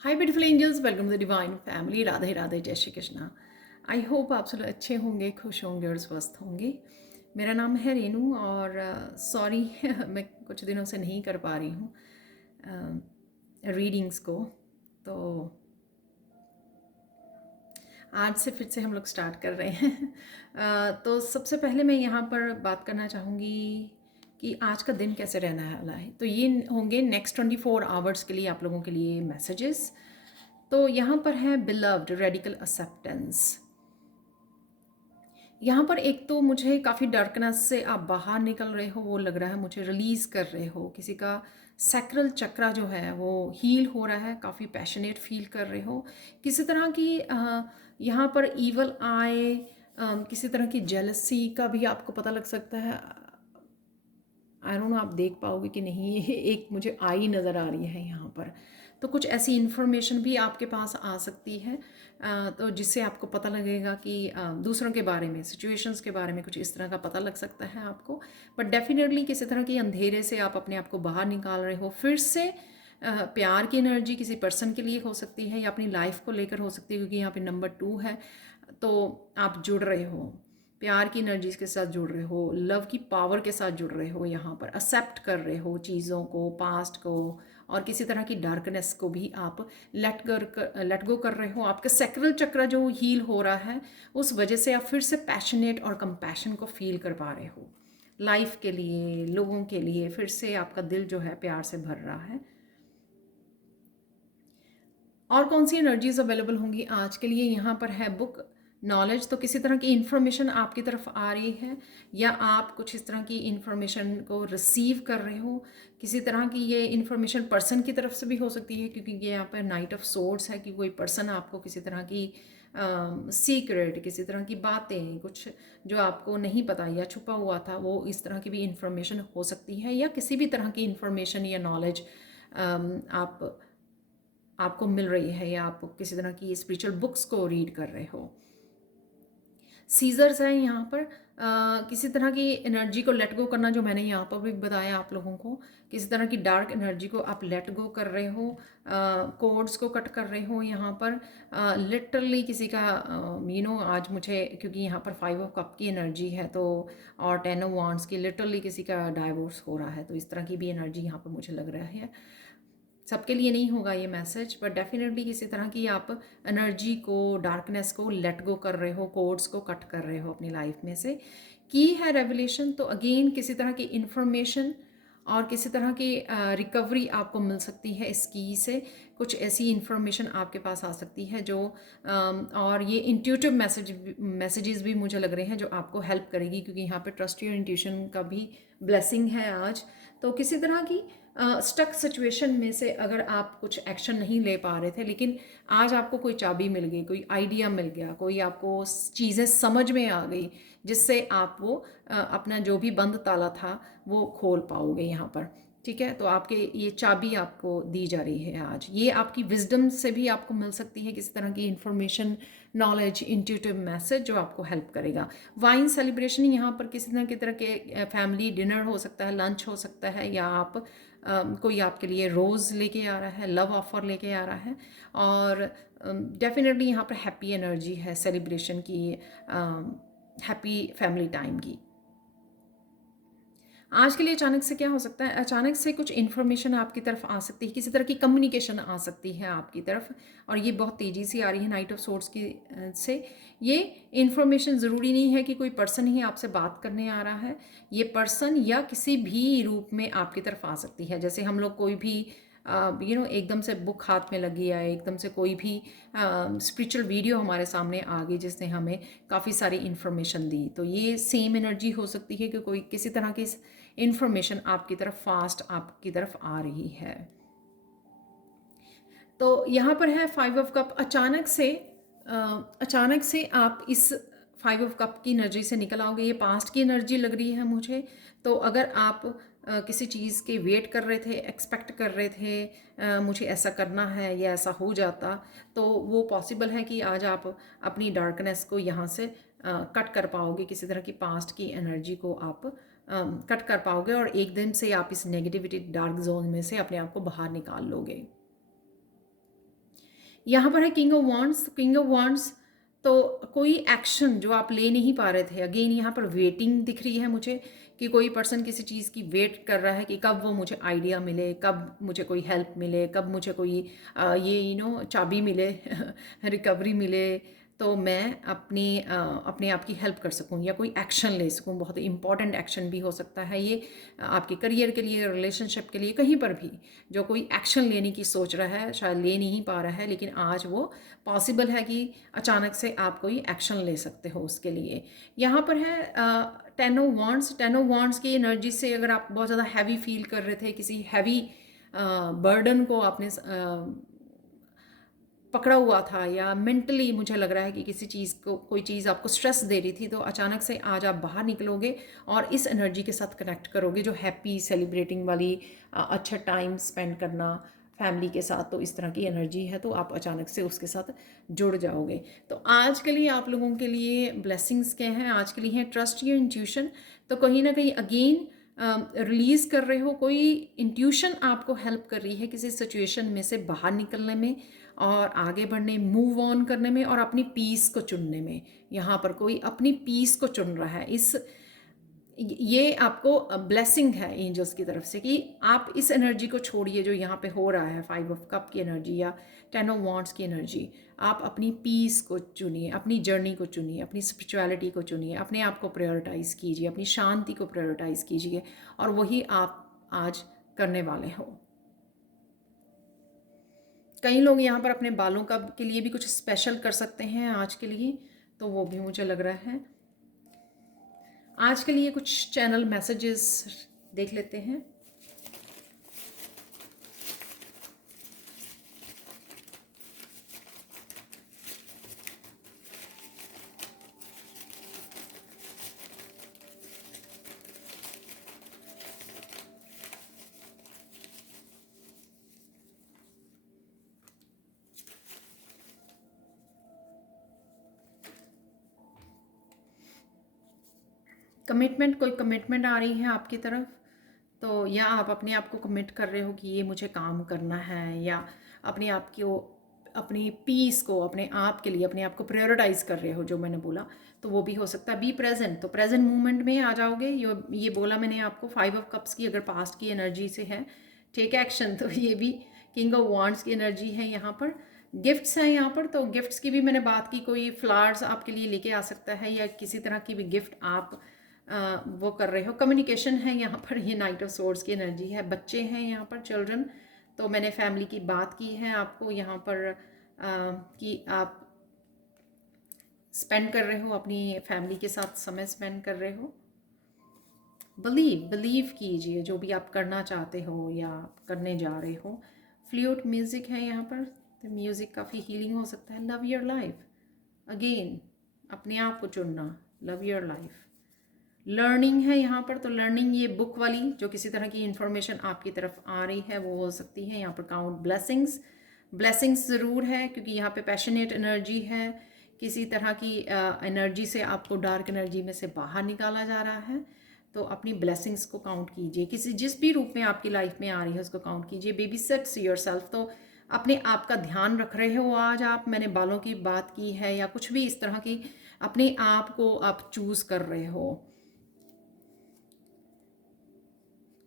Hi beautiful angels, welcome to the divine family. Radhe Radhe, जय Shri Krishna. I hope आप सब अच्छे होंगे, खुश होंगे और स्वस्थ होंगे। मेरा नाम है रेनू और सॉरी मैं कुछ दिनों से नहीं कर पा रही हूँ रीडिंग्स को। तो आज से फिर से हम लोग स्टार्ट कर रहे हैं। तो सबसे पहले मैं यहाँ पर बात करना चाहूँगी कि आज का दिन कैसे रहने वाला है। तो ये होंगे नेक्स्ट 24 आवर्स के लिए आप लोगों के लिए मैसेजेस। तो यहाँ पर है बिलव्ड रेडिकल एक्सेप्टेंस। यहाँ पर एक तो मुझे काफ़ी डार्कनेस से आप बाहर निकल रहे हो, वो लग रहा है मुझे, रिलीज़ कर रहे हो। किसी का सैक्रल चक्रा जो है वो हील हो रहा है, काफ़ी पैशनेट फील कर रहे हो। किसी तरह की यहाँ पर ईवल आए, किसी तरह की जेलसी का भी आपको पता लग सकता है। आई डोंट नो आप देख पाओगे कि नहीं, ये एक मुझे आई नज़र आ रही है यहाँ पर। तो कुछ ऐसी इन्फॉर्मेशन भी आपके पास आ सकती है, तो जिससे आपको पता लगेगा कि दूसरों के बारे में, सिचुएशंस के बारे में कुछ इस तरह का पता लग सकता है आपको। बट डेफिनेटली किसी तरह की अंधेरे से आप अपने आप को बाहर निकाल रहे हो। फिर से प्यार की एनर्जी किसी पर्सन के लिए हो सकती है या अपनी लाइफ को लेकर हो सकती है, क्योंकि यहाँ पे नंबर 2 है। तो आप जुड़ रहे हो, प्यार की एनर्जीज के साथ जुड़ रहे हो, लव की पावर के साथ जुड़ रहे हो। यहाँ पर एक्सेप्ट कर रहे हो चीज़ों को, पास्ट को, और किसी तरह की डार्कनेस को भी आप लेट गो कर रहे हो। आपका सैक्रल चक्र जो हील हो रहा है, उस वजह से आप फिर से पैशनेट और कंपैशन को फील कर पा रहे हो। लाइफ के लिए, लोगों के लिए फिर से आपका दिल जो है प्यार से भर रहा है। और कौन सी एनर्जीज अवेलेबल होंगी आज के लिए? यहाँ पर है बुक नॉलेज। तो किसी तरह की इन्फॉर्मेशन आपकी तरफ आ रही है या आप कुछ इस तरह की इन्फॉर्मेशन को रिसीव कर रहे हो। किसी तरह की ये इन्फॉर्मेशन पर्सन की तरफ से भी हो सकती है, क्योंकि ये यहाँ पर नाइट ऑफ सोर्ड्स है कि कोई पर्सन आपको किसी तरह की सीक्रेट, किसी तरह की बातें, कुछ जो आपको नहीं पता या छुपा हुआ था, वो इस तरह की भी इन्फॉर्मेशन हो सकती है। या किसी भी तरह की इन्फॉर्मेशन या नॉलेज आपको मिल रही है, या आप किसी तरह की स्पिरिचुअल बुक्स को रीड कर रहे हो। सीजर्स है यहाँ पर, किसी तरह की एनर्जी को लेट गो करना, जो मैंने यहाँ पर भी बताया आप लोगों को। किसी तरह की डार्क एनर्जी को आप लेट गो कर रहे हो, कोड्स को कट कर रहे हो यहाँ पर। लिटरली किसी का आज मुझे, क्योंकि यहाँ पर 5 ऑफ कप की एनर्जी है, तो और 10 ऑफ वांड्स की, लिटरली किसी का डाइवोर्स हो रहा है। तो इस तरह की भी एनर्जी यहाँ पर मुझे लग रहा है। सबके लिए नहीं होगा ये मैसेज, बट डेफिनेटली किसी तरह की आप एनर्जी को, डार्कनेस को लेट गो कर रहे हो, कोड्स को कट कर रहे हो अपनी लाइफ में से। की है रेवलेशन। तो अगेन किसी तरह की इंफॉर्मेशन और किसी तरह की रिकवरी आपको मिल सकती है इस की से। कुछ ऐसी इन्फॉर्मेशन आपके पास आ सकती है जो और ये इंट्यूटिव मैसेजेस भी मुझे लग रहे हैं जो आपको हेल्प करेगी, क्योंकि यहाँ पे ट्रस्ट योर इंट्यूशन का भी ब्लेसिंग है आज। तो किसी तरह की स्टक सिचुएशन में से अगर आप कुछ एक्शन नहीं ले पा रहे थे, लेकिन आज आपको कोई चाबी मिल गई, कोई आइडिया मिल गया, कोई आपको चीज़ें समझ में आ गई, जिससे आप वो अपना जो भी बंद ताला था वो खोल पाओगे यहाँ पर। ठीक है, तो आपके ये चाबी आपको दी जा रही है आज। ये आपकी विजडम से भी आपको मिल सकती है, किसी तरह की इंफॉर्मेशन, नॉलेज, इंट्यूटिव मैसेज जो आपको हेल्प करेगा। वाइन सेलिब्रेशन यहाँ पर किसी तरह के फैमिली डिनर हो सकता है, लंच हो सकता है, या आप कोई आपके लिए रोज़ लेके आ रहा है, लव ऑफर लेके आ रहा है। और डेफिनेटली यहाँ पर हैप्पी एनर्जी है, सेलिब्रेशन की, हैप्पी फैमिली टाइम की। आज के लिए अचानक से क्या हो सकता है? अचानक से कुछ इन्फॉर्मेशन आपकी तरफ आ सकती है, किसी तरह की कम्युनिकेशन आ सकती है आपकी तरफ, और ये बहुत तेज़ी से आ रही है नाइट ऑफ सोर्ड्स की से। ये इन्फॉर्मेशन ज़रूरी नहीं है कि कोई पर्सन ही आपसे बात करने आ रहा है। ये पर्सन या किसी भी रूप में आपकी तरफ आ सकती है। जैसे हम लोग कोई भी एकदम से बुक हाथ में लगी है, एकदम से कोई भी स्पिरिचुअल वीडियो हमारे सामने आ गई जिसने हमें काफ़ी सारी इन्फॉर्मेशन दी, तो ये सेम एनर्जी हो सकती है कि कोई किसी तरह की इन्फॉर्मेशन आपकी तरफ फास्ट आपकी तरफ आ रही है। तो यहाँ पर है 5 ऑफ कप। अचानक से आप इस 5 ऑफ कप की एनर्जी से निकल आओगे। ये पास्ट की एनर्जी लग रही है मुझे। तो अगर आप किसी चीज़ के वेट कर रहे थे, एक्सपेक्ट कर रहे थे, मुझे ऐसा करना है या ऐसा हो जाता, तो वो पॉसिबल है कि आज आप अपनी डार्कनेस को यहाँ से कट कर पाओगे। किसी तरह की पास्ट की एनर्जी को आप कट कर पाओगे, और एक दिन से आप इस नेगेटिविटी डार्क जोन में से अपने आप को बाहर निकाल लोगे। यहाँ पर है king of wands. King of wands तो कोई एक्शन जो आप ले नहीं पा रहे थे, अगेन यहाँ पर वेटिंग दिख रही है मुझे, कि कोई पर्सन किसी चीज़ की वेट कर रहा है कि कब वो मुझे आइडिया मिले, कब मुझे कोई हेल्प मिले, कब मुझे कोई ये चाबी मिले रिकवरी मिले, तो मैं अपने आप की हेल्प कर सकूं या कोई एक्शन ले सकूं। बहुत इंपॉर्टेंट एक्शन भी हो सकता है ये, आपके करियर के लिए, रिलेशनशिप के लिए, कहीं पर भी जो कोई एक्शन लेने की सोच रहा है, शायद ले नहीं पा रहा है, लेकिन आज वो पॉसिबल है कि अचानक से आप कोई एक्शन ले सकते हो उसके लिए। यहाँ पर है ten of wands. Ten of wands की एनर्जी से अगर आप बहुत ज़्यादा हैवी फील कर रहे थे, किसी हैवी बर्डन को आपने पकड़ा हुआ था, या मेंटली मुझे लग रहा है कि किसी चीज़ को, कोई चीज़ आपको स्ट्रेस दे रही थी, तो अचानक से आज आप बाहर निकलोगे और इस एनर्जी के साथ कनेक्ट करोगे, जो हैप्पी सेलिब्रेटिंग वाली, अच्छा टाइम स्पेंड करना फैमिली के साथ, तो इस तरह की एनर्जी है, तो आप अचानक से उसके साथ जुड़ जाओगे। तो आज के लिए आप लोगों के लिए ब्लेसिंग्स क्या हैं? आज के लिए है ट्रस्ट योर इंट्यूशन। तो कहीं ना कहीं अगेन रिलीज़ कर रहे हो, कोई इंट्यूशन आपको हेल्प कर रही है किसी सिचुएशन में से बाहर निकलने में और आगे बढ़ने, मूव ऑन करने में और अपनी पीस को चुनने में। यहाँ पर कोई अपनी पीस को चुन रहा है। ये आपको ब्लेसिंग है एंजल्स की तरफ से कि आप इस एनर्जी को छोड़िए जो यहाँ पे हो रहा है, 5 ऑफ कप की एनर्जी या 10 ऑफ वांड्स की एनर्जी। आप अपनी पीस को चुनिए, अपनी जर्नी को चुनिए, अपनी स्पिरिचुअलिटी को चुनिए, अपने आप को प्रायोरिटाइज़ कीजिए, अपनी शांति को प्रायोरिटाइज़ कीजिए, और वही आप आज करने वाले हो। कई लोग यहाँ पर अपने बालों का के लिए भी कुछ स्पेशल कर सकते हैं आज के लिए, तो वो भी मुझे लग रहा है। आज के लिए कुछ चैनल मैसेजेस देख लेते हैं। कमिटमेंट, कोई कमिटमेंट आ रही है आपकी तरफ, तो या आप अपने आप को कमिट कर रहे हो कि ये मुझे काम करना है, या अपने आप को, अपनी पीस को, अपने आप के लिए अपने आप को प्रायोरिटाइज कर रहे हो, जो मैंने बोला, तो वो भी हो सकता है। बी प्रेजेंट, तो प्रेजेंट मोमेंट में आ जाओगे। ये बोला मैंने आपको 5 ऑफ कप्स की अगर पास्ट की एनर्जी से है, टेक एक्शन, तो ये भी किंग ऑफ वांड्स की एनर्जी है। यहाँ पर गिफ्ट्स हैं, यहाँ पर तो गिफ्ट्स की भी मैंने बात की, कोई फ्लावर्स आपके लिए लेके आ सकता है, या किसी तरह की भी गिफ्ट आप वो कर रहे हो। कम्युनिकेशन है यहाँ पर, ये नाइट ऑफ सोर्ड्स की एनर्जी है। बच्चे हैं यहाँ पर, चिल्ड्रन, तो मैंने फैमिली की बात की है आपको यहाँ पर, कि आप स्पेंड कर रहे हो, अपनी फैमिली के साथ समय स्पेंड कर रहे हो। बिलीव कीजिए जो भी आप करना चाहते हो या करने जा रहे हो। फ्लूट म्यूज़िक है यहाँ पर, तो म्यूज़िक काफ़ी हीलिंग हो सकता है। लव योर लाइफ, अगेन अपने आप को चुनना, लव योर लाइफ। लर्निंग है यहाँ पर, तो लर्निंग ये बुक वाली जो किसी तरह की इंफॉर्मेशन आपकी तरफ आ रही है वो हो सकती है। यहाँ पर काउंट ब्लेसिंग्स, ब्लेसिंग्स ज़रूर है, क्योंकि यहाँ पे पैशनेट एनर्जी है, किसी तरह की एनर्जी से आपको डार्क एनर्जी में से बाहर निकाला जा रहा है। तो अपनी ब्लेसिंग्स को काउंट कीजिए, किसी जिस भी रूप में आपकी लाइफ में आ रही है उसको काउंट कीजिए। बेबी सेट्स योर सेल्फ, तो अपने आप का ध्यान रख रहे हो आज आप। मैंने बालों की बात की है, या कुछ भी इस तरह की अपने आप को आप चूज़ कर रहे हो,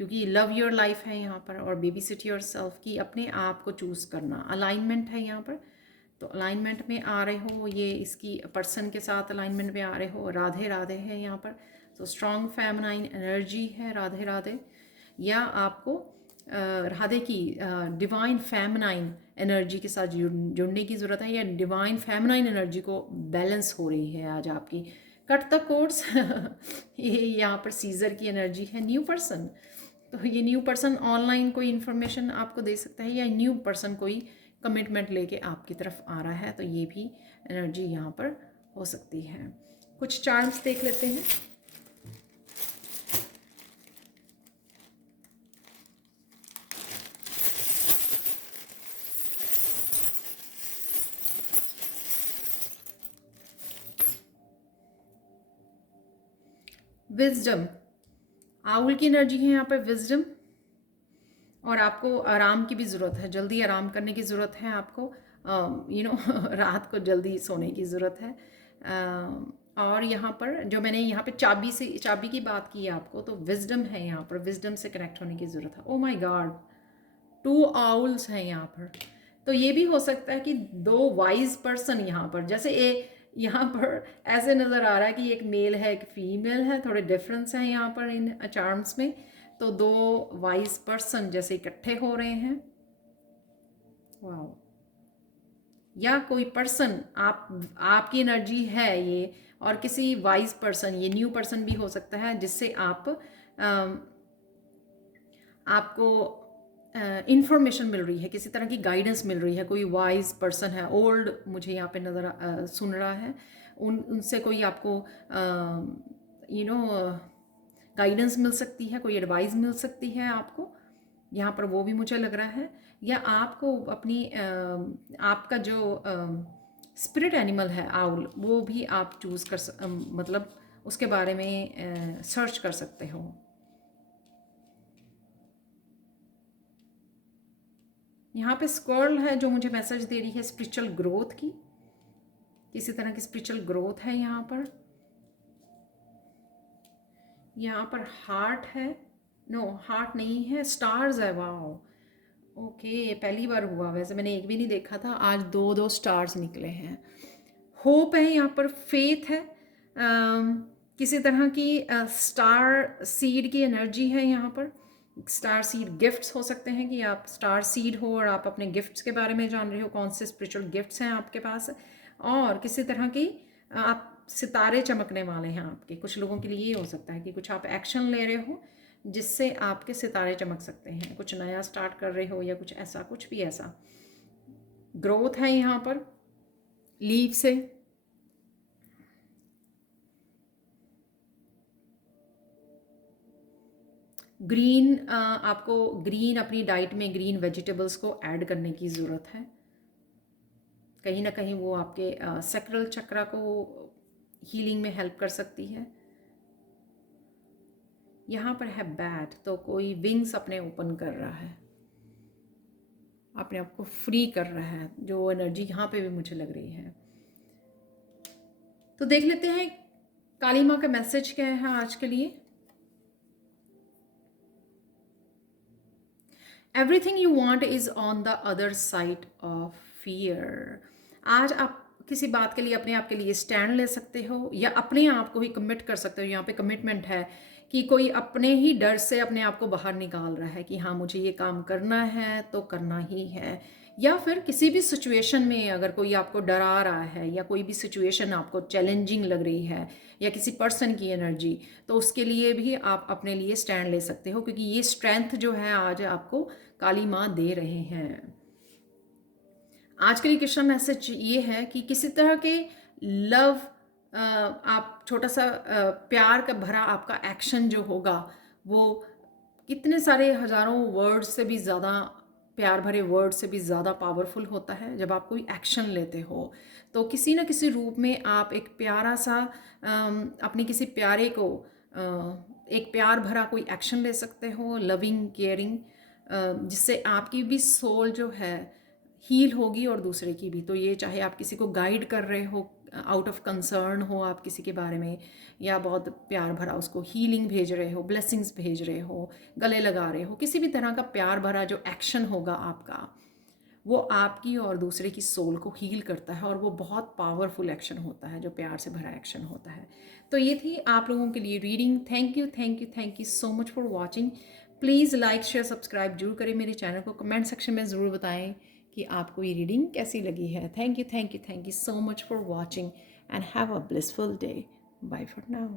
क्योंकि लव योर लाइफ है यहाँ पर, और बेबी सिट योर सेल्फ की अपने आप को चूज़ करना। अलाइनमेंट है यहाँ पर, तो अलाइनमेंट में आ रहे हो, ये इसकी पर्सन के साथ अलाइनमेंट में आ रहे हो। राधे राधे है यहाँ पर, तो स्ट्रॉन्ग फेमिनाइन एनर्जी है, राधे राधे। या आपको राधे की डिवाइन फेमिनाइन एनर्जी के साथ जुड़ने की ज़रूरत है, या डिवाइन फेमिनाइन एनर्जी को बैलेंस हो रही है आज आपकी। कट द कोर्स ये यहाँ पर सीजर की एनर्जी है। न्यू पर्सन, तो ये न्यू पर्सन ऑनलाइन कोई इन्फॉर्मेशन आपको दे सकता है, या न्यू पर्सन कोई कमिटमेंट लेके आपकी तरफ आ रहा है, तो ये भी एनर्जी यहाँ पर हो सकती है। कुछ चार्म्स देख लेते हैं। विजडम, आउल की एनर्जी है यहाँ पर, विजडम, और आपको आराम की भी ज़रूरत है, जल्दी आराम करने की ज़रूरत है आपको। रात को जल्दी सोने की ज़रूरत है। और यहाँ पर जो मैंने यहाँ पे चाबी की बात की है आपको, तो विजडम है यहाँ पर, विजडम से कनेक्ट होने की ज़रूरत है। ओ माय गॉड, 2 आउल्स हैं यहाँ पर। तो ये भी हो सकता है कि 2 वाइज पर्सन यहाँ पर, जैसे यहाँ पर ऐसे नज़र आ रहा है कि एक मेल है एक फीमेल है, थोड़े डिफरेंस हैं यहाँ पर इन चार्म्स में। तो 2 वाइज पर्सन जैसे इकट्ठे हो रहे हैं। वाह। या कोई पर्सन आपकी एनर्जी है ये, और किसी वाइज पर्सन, ये न्यू पर्सन भी हो सकता है जिससे आपको इंफॉर्मेशन मिल रही है, किसी तरह की गाइडेंस मिल रही है। कोई वाइज पर्सन है, ओल्ड मुझे यहाँ पे सुन रहा है, उनसे कोई आपको गाइडेंस मिल सकती है, कोई एडवाइस मिल सकती है आपको यहाँ पर, वो भी मुझे लग रहा है। या आपको आपका जो स्पिरिट एनिमल है आउल, वो भी आप चूज़ मतलब उसके बारे में सर्च कर सकते हो। यहाँ पे स्क्वार्ल है जो मुझे मैसेज दे रही है स्पिरिचुअल ग्रोथ की, किसी तरह की स्पिरिचुअल ग्रोथ है यहाँ पर। यहाँ पर हार्ट है, नो हार्ट नहीं है, स्टार्स है। वाओ, ओके, पहली बार हुआ, वैसे मैंने एक भी नहीं देखा था, आज 2 स्टार्स निकले हैं। होप है यहाँ पर, फेथ है, किसी तरह की स्टार सीड की एनर्जी है यहाँ पर। स्टार सीड गिफ्ट्स हो सकते हैं कि आप स्टार सीड हो और आप अपने गिफ्ट्स के बारे में जान रहे हो, कौन से स्पिरिचुअल गिफ्ट्स हैं आपके पास। और किसी तरह की आप सितारे चमकने वाले हैं आपके। कुछ लोगों के लिए ये हो सकता है कि कुछ आप एक्शन ले रहे हो जिससे आपके सितारे चमक सकते हैं, कुछ नया स्टार्ट कर रहे हो या कुछ ऐसा, कुछ भी ऐसा। ग्रोथ है यहाँ पर लीव से। ग्रीन, आपको ग्रीन अपनी डाइट में ग्रीन वेजिटेबल्स को ऐड करने की ज़रूरत है। कहीं ना कहीं वो आपके सैक्रल चक्रा को हीलिंग में हेल्प कर सकती है। यहाँ पर है बैट, तो कोई विंग्स अपने ओपन कर रहा है, अपने आप को फ्री कर रहा है, जो एनर्जी यहाँ पे भी मुझे लग रही है। तो देख लेते हैं काली माँ का मैसेज क्या है आज के लिए। Everything you want is on the other side of fear. आज आप किसी बात के लिए अपने आप के लिए स्टैंड ले सकते हो, या अपने आप को ही कमिट कर सकते हो। यहाँ पे कमिटमेंट है कि कोई अपने ही डर से अपने आप को बाहर निकाल रहा है कि हाँ मुझे ये काम करना है तो करना ही है। या फिर किसी भी सिचुएशन में अगर कोई आपको डरा रहा है, या कोई भी सिचुएशन आपको चैलेंजिंग लग रही है, या किसी पर्सन की एनर्जी, तो उसके लिए भी आप अपने लिए स्टैंड ले सकते हो, क्योंकि ये स्ट्रेंथ जो है आज आपको काली माँ दे रहे हैं। आज के लिए कृष्णा मैसेज ये है कि किसी तरह के लव, आप छोटा सा प्यार का भरा आपका एक्शन जो होगा, वो कितने सारे हजारों वर्ड से भी ज़्यादा, प्यार भरे वर्ड से भी ज़्यादा पावरफुल होता है जब आप कोई एक्शन लेते हो। तो किसी न किसी रूप में आप एक प्यारा सा अपने किसी प्यारे को एक प्यार भरा कोई एक्शन ले सकते हो, लविंग केयरिंग, जिससे आपकी भी सोल जो है हील होगी और दूसरे की भी। तो ये चाहे आप किसी को गाइड कर रहे हो, आउट ऑफ कंसर्न हो आप किसी के बारे में, या बहुत प्यार भरा उसको हीलिंग भेज रहे हो, ब्लेसिंग्स भेज रहे हो, गले लगा रहे हो, किसी भी तरह का प्यार भरा जो एक्शन होगा आपका, वो आपकी और दूसरे की सोल को हील करता है, और वो बहुत पावरफुल एक्शन होता है जो प्यार से भरा एक्शन होता है। तो ये थी आप लोगों के लिए reading. Thank you thank you thank you so much for watching. Please like share subscribe जरूर करें मेरे चैनल को, कमेंट सेक्शन में ज़रूर बताएं कि आपको ये रीडिंग कैसी लगी है। Thank you so much for watching and have a blissful day. Bye for now.